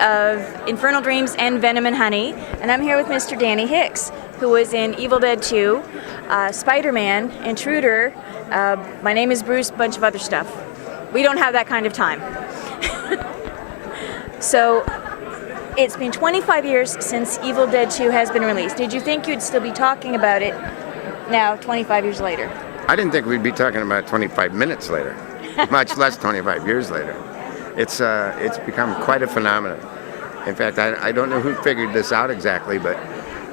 of Infernal Dreams and Venom and Honey, and I'm here with Mr. Danny Hicks, who was in Evil Dead 2, Spider-Man, Intruder, My Name is Bruce, bunch of other stuff. We don't have that kind of time. So, it's been 25 years since Evil Dead 2 has been released. Did you think you'd still be talking about it now, 25 years later? I didn't think we'd be talking about it 25 minutes later, much less 25 years later. It's become quite a phenomenon. In fact, I don't know who figured this out exactly, but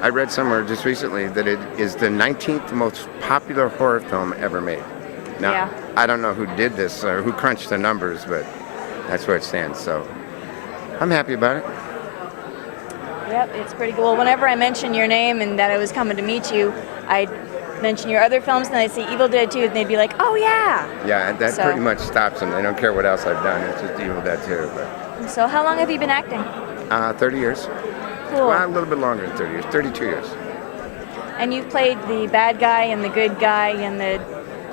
I read somewhere just recently that it is the 19th most popular horror film ever made. Now, yeah. I don't know who did this or who crunched the numbers, but that's where it stands. So I'm happy about it. Yep, it's pretty cool. Whenever I mention your name and that I was coming to meet you, I mention your other films, and I'd say Evil Dead 2, and they'd be like, oh yeah! Yeah, and that pretty much stops them. They don't care what else I've done. It's just Evil Dead 2. But. So how long have you been acting? 30 years. Cool. Well, a little bit longer than 30 years. 32 years. And you've played the bad guy and the good guy and the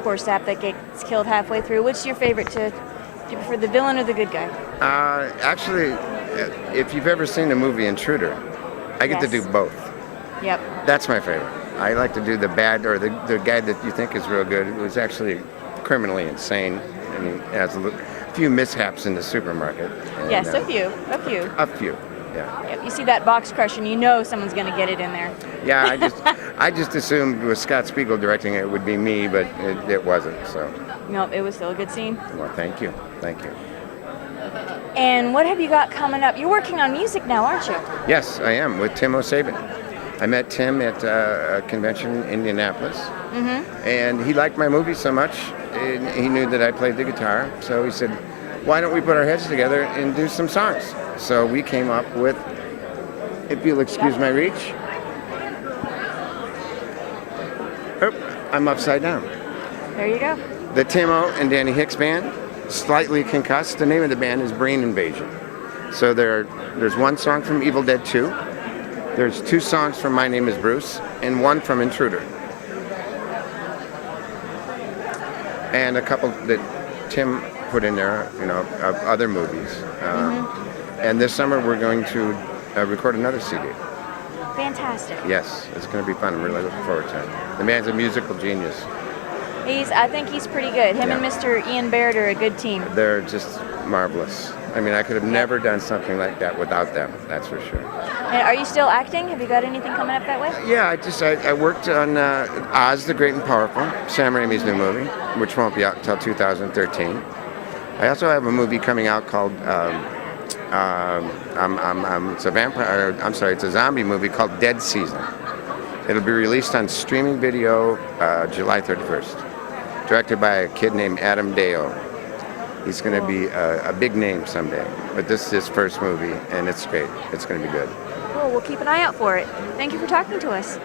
poor sap that gets killed halfway through. Which is your favorite do you prefer the villain or the good guy? Actually, if you've ever seen the movie Intruder, I get to do both. Yep. That's my favorite. I like to do the bad, or the guy that you think is real good, who's actually criminally insane, and he has a few mishaps in the supermarket. And, yes, a few. A few, yeah. Yep, you see that box crush and you know someone's going to get it in there. Yeah, I just assumed with Scott Spiegel directing it would be me, but it wasn't, so. No, it was still a good scene. Well, thank you. And what have you got coming up? You're working on music now, aren't you? Yes, I am, with Tim O'Sabin. I met Tim at a convention in Indianapolis, and he liked my movie so much, and he knew that I played the guitar, so he said, why don't we put our heads together and do some songs? So we came up with, if you'll excuse my reach, I'm upside down. There you go. The Tim O and Danny Hicks Band, slightly concussed. The name of the band is Brain Invasion. So there's one song from Evil Dead 2, there's 2 songs from My Name is Bruce, and 1 from Intruder. And a couple that Tim put in there, of other movies. And this summer we're going to record another CD. Fantastic. Yes, it's going to be fun. I'm really looking forward to it. The man's a musical genius. I think he's pretty good. Him and Mr. Ian Baird are a good team. They're just marvelous. I mean, I could have never done something like that without them, that's for sure. And are you still acting? Have you got anything coming up that way? Yeah, I worked on Oz the Great and Powerful, Sam Raimi's new movie, which won't be out until 2013. I also have a movie coming out called, it's a zombie movie called Dead Season. It'll be released on streaming video July 31st. Directed by a kid named Adam Dale. He's going to be a big name someday. But this is his first movie, and it's great. It's going to be good. Cool. We'll keep an eye out for it. Thank you for talking to us.